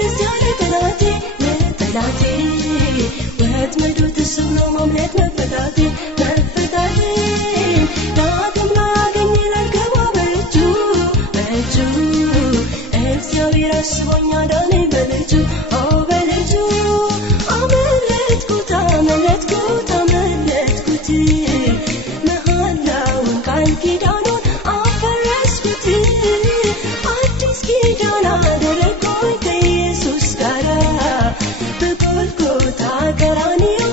ለዚያለ ጠላቴ ለጠላቴ ወጥመዱ ተሰብሮ ማምለጥ መፈታቴ ዳግም ላገኝ ላልገባ በእጁ እግዚአብሔር አስቦኝ አዳነኝ በልጁ በልጁ አመለጥኩት መሐላውን ቃል ኪዳኑን አፈረስኩት አዲስ ኪዳን አደረግኩኝ ከኢየሱስ ጋር በጎልጎታ ቀራንዮ